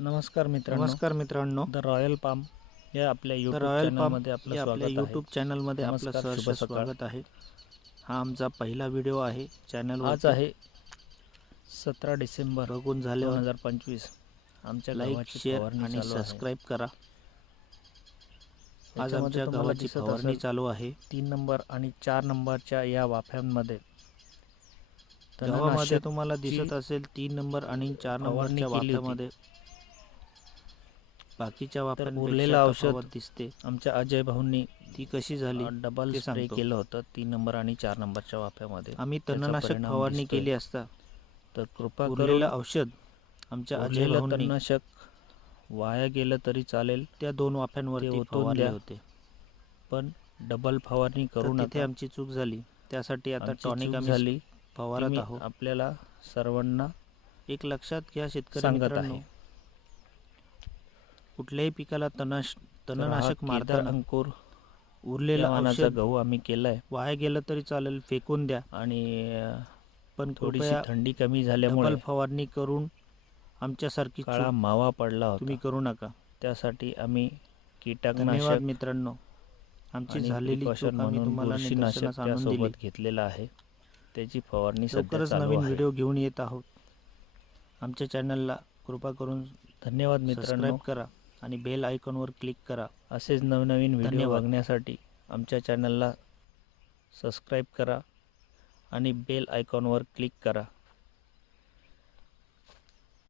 नमस्कार मित्रांनो, the royal palm या आपल्या यूट्यूब चॅनलमध्ये आपलं सहर्ष स्वागत आहे। हा आमचा पहिला व्हिडिओ आहे चॅनलवर। आज आहे 17 डिसेंबर बघून झाले 2025। आमच्या लाईक, शेअर आणि सबस्क्राइब करा। आज आमच्या गावाची फवारणी चालू आहे। 3 नंबर आणि 4 नंबरच्या या वाफ्यांमध्ये गावामध्ये तुम्हाला दिसत असेल 3 नंबर आणि 4 नंबरच्या वाफ्यामध्ये बाकीच्या वाफ्यांपेक्षा औषध दिसते। आमच्या अजय भाऊंनी ती कशी झाली डबल स्प्रे केलं होतं 3 नंबर आणि 4 नंबरच्या वाफ्यामध्ये। आम्ही तणनाशक फवारणी केली असता तर कृपा करून औषध आमच्या अजय भाऊंनी तणनाशक वाया गेलं तरी चालेल, त्या 2 वाफ्यांवरती फवारले होते, पण डबल फवारणी करू नका। तिथे आमची चूक झाली, त्यासाठी आता टॉनिक आम्ही फवारत आहोत। आपल्याला सर्वांना एक लक्षात घ्या शेतकरी मित्रांनो, कुठल्याही पिकाला तणनाशक मारताना अंकुर उरलेला औषध गहू आम्ही केलाय, वाया गेलं तरी चालेल, फेकून द्या। आणि पण थोडीशी थंडी कमी झाल्यामुळे डबल फवारणी करून आमच्यासारखी काळा मावा पडला होता, तुम्ही करू नका। त्यासाठी आम्ही धन्यवाद मित्रांनो, आमची झालेली चूक आम्ही तुम्हाला निदर्शनास आणून दिली घेतलेला आहे। त्याची फवारणी लवकरच नवीन व्हिडिओ घेऊन येत आहोत। आमच्या चॅनलला कृपा करून धन्यवाद मित्रांनो, सबस्क्राइब करा आणि बेल आयकॉनवर क्लिक करा। असेच नवनवीन व्हिडिओ बघण्यासाठी आमच्या चॅनलला सबस्क्राइब करा आणि बेल आयकॉनवर क्लिक करा।